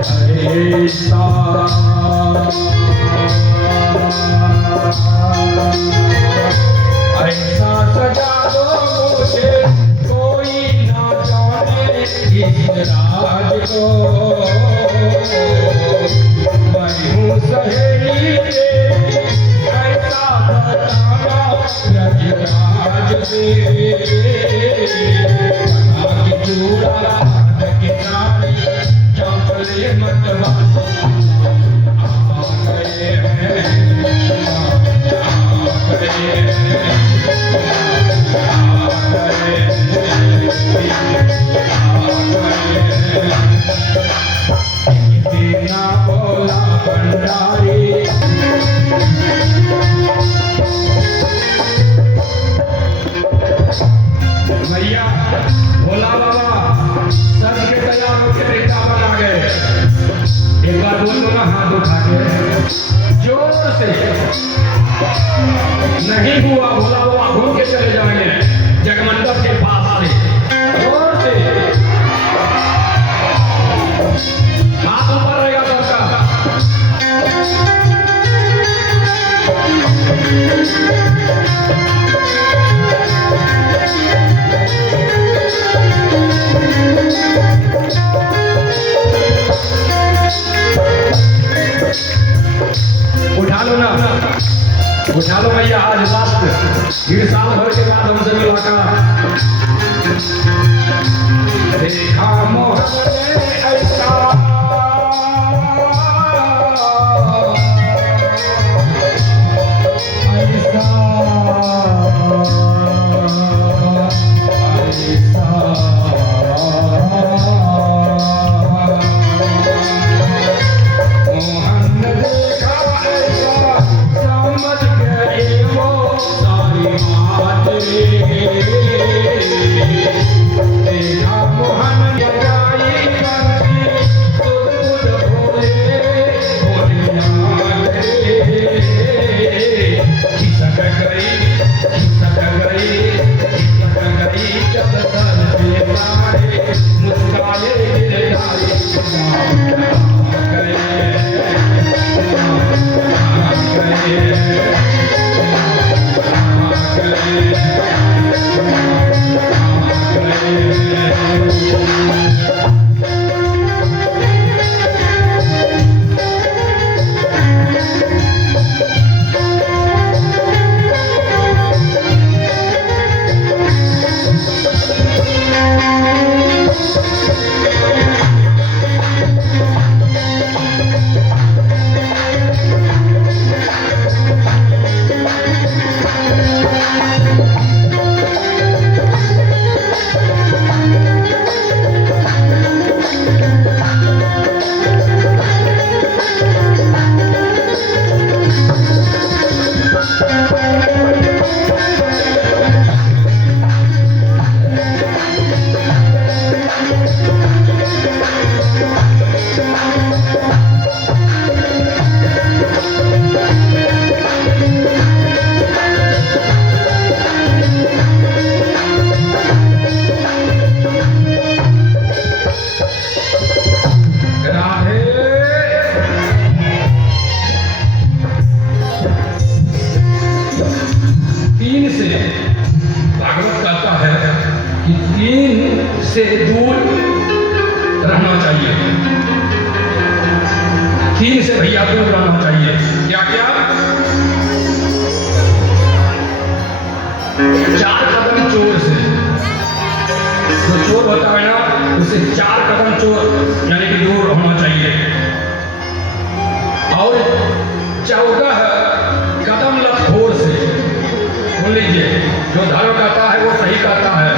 ऐसा ऐसा सजा दो मुझे कोई ना जाने इस राज को। मैं हूँ सहेली तेरी ऐसा बताना रजराज से। बना के चूड़ा हाथ की नारी चौपले मत बांधो। आ गए हैं, आ गए हैं, ना बोला भंडारी। भैया भोला बाबा सज के तैयार होके वृंदावन आ गए। एक बार दोनों ना हाथ उठा के जोर से। नहीं हुआ भोला बाबा घूम के चले जाएंगे जगमंडप के पास से। जोर से हाथ ऊपर रहेगा सबका। उठा लो ना, उठा लो भैया। आज लास्ट डेढ़ साल भर के बाद हमसे मुलाकात। देखा मोहन ने ऐसा से दूर रहना चाहिए। तीन से भैया दूर रहना चाहिए। क्या क्या? 4 कदम चोर से। जो चोर होता है ना, उसे 4 कदम चोर यानी कि दूर होना चाहिए। और 14 कदम लतखोर से। सुन लीजिए, जो धर्म कहता है वो सही कहता है।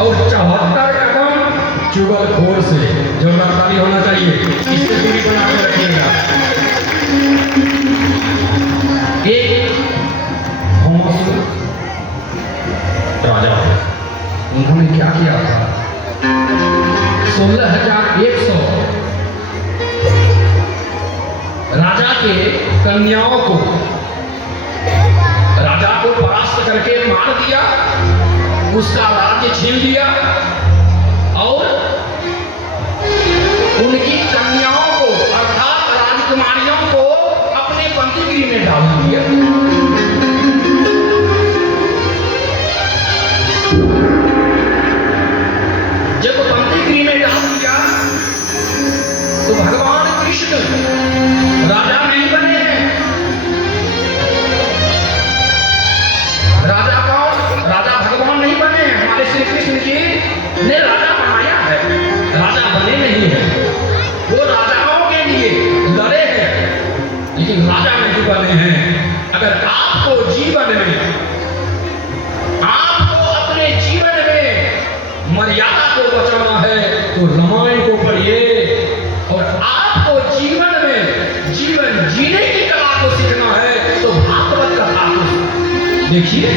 और 74 कदम चुगलखोर से। जोरदार ताली होना चाहिए। इससे दूरी बना के रखिएगा। एक राजा है, उन्होंने क्या किया था? 16,100 राजा के कन्याओं को परास्त करके मार दिया, उसका राज्य छीन लिया और उनकी पंचगिरी में डाल दिया। जब पंचगिरी में डाल दिया तो भगवान कृष्ण राजा नहीं बने हैं। राजा कौन? राजा भगवान नहीं बने। हमारे श्री कृष्ण जी ने राजा बनाया है, राजा बने नहीं है। वो राजाओं के लिए लड़े हैं लेकिन राजा नहीं बने हैं। अगर आपको जीवन में, आपको अपने जीवन में मर्यादा को बचाना है तो रामायण को पढ़िए, और आपको जीवन में जीवन जीने की कला को सीखना है तो भागवत कथा को देखिए।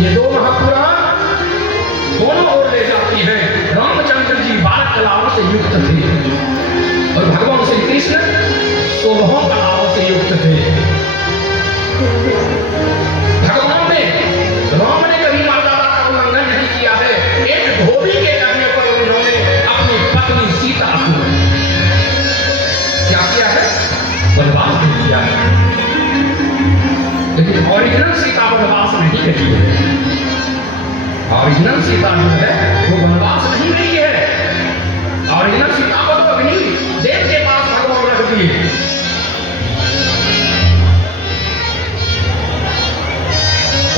ये दो महापुराण दोनों ओर ले जाती हैं। रामचंद्र जी 12 कलाओं से युक्त थे और भगवान श्री कृष्ण 16 कलाओं से युक्त थे। भगवान ने, राम ने कभी मर्यादा का उल्लंघन नहीं किया है। एक धोबी के कहने पर उन्होंने अपनी पत्नी सीता को क्या किया है? वनवास दे दिया है। लेकिन ओरिजिनल सीता वनवास नहीं गई है। ओरिजिनल सीता जो है वो वनवास नहीं गई है। ओरिजिनल सीता को तो अग्नि देव के पास भगवान रख दिए।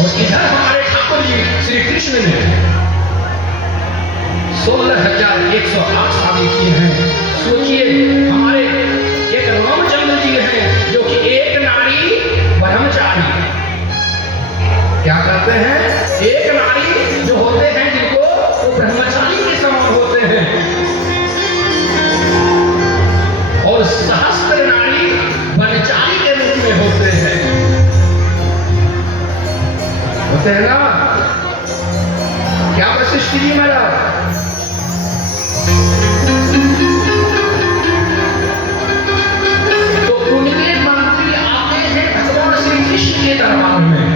और इधर हमारे ठाकुर जी श्री कृष्ण ने 16,108 शादी किए हैं। सोचिए, हमारे एक रामचंद्र जी हैं जो कि एक नारी ब्रह्मचारी, क्या कहते हैं? एक नारी जो होते हैं जिनको वो ब्रह्मचारी के समान होते हैं, और सहस्त्र नारी ब्रह्मचारी के रूप में होते हैं ना। क्या वशिष्ठ जी महाराज? तो उनके मंत्री आते हैं भगवान श्री कृष्ण के दरबार में,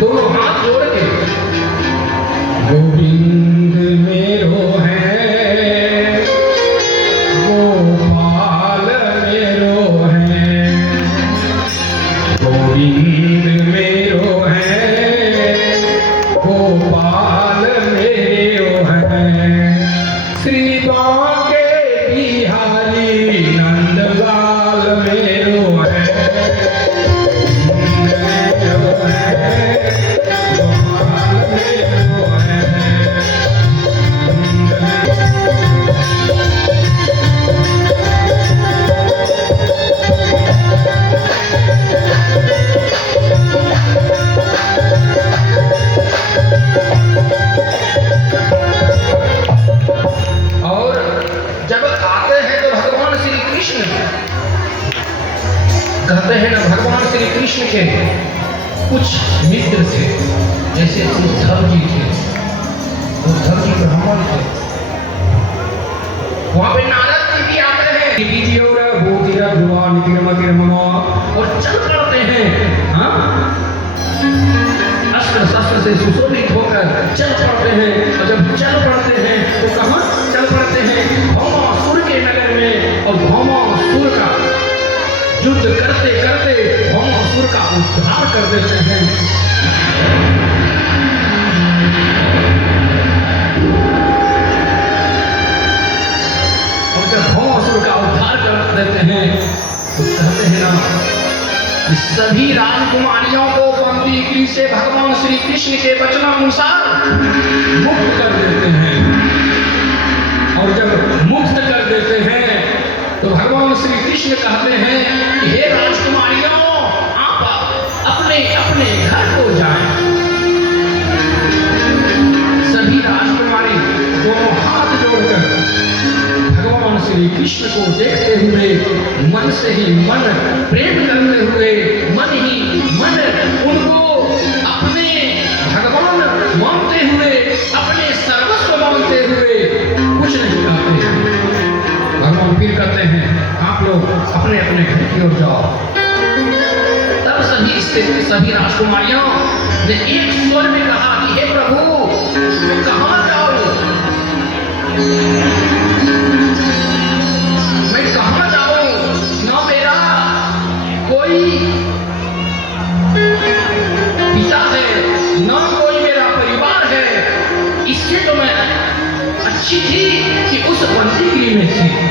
दोनों हाथ जोड़ के, गोविंद मेरो है, गोपाल मेरो है, गोविंद मेरो है, गोपाल मेरो है, श्री बांके बिहारी नंदलाल मेरो है। कहते हैं ना, भगवान श्री कृष्ण के कुछ मित्र थे, जैसे उद्धव जी थे। उद्धव जी ब्राह्मण थे। वहां पे नारद जी भी आते हैं, और चल पड़ते हैं। हाँ, अस्त्र शस्त्र से सुशोभित होकर चल पड़ते हैं। और जब चल पड़ते हैं तो कहाँ चल पड़ते हैं? भौमासुर के नगर में। और भौमासुर का युद्ध करते करते भौमासुर का उद्धार कर देते हैं। और जब भौमासुर का उद्धार कर देते हैं तो कहते हैं ना कि सभी राजकुमारियों को बंदी गृह से भगवान श्री कृष्ण के वचनानुसार मुक्त कर देते हैं। और जब मुक्त कर देते हैं तो भगवान श्री कृष्ण कहते हैं कि हे राजकुमारियों, आप अपने अपने घर को जाएं। सभी राजकुमारी दोनों हाथ जोड़कर भगवान श्री कृष्ण को देखते हुए, मन से ही मन प्रेम करते हुए, मन ही मन उनको अपने भगवान मानते हुए, अपने सर्वस्व मानते हुए कुछ नहीं कहते। भगवान फिर कहते हैं आप लोग अपने अपने घर की ओर जाओ। तब सभी राजकुमारियों ने एक स्वर में कहा कि हे प्रभु, कहाँ जाओ? थी।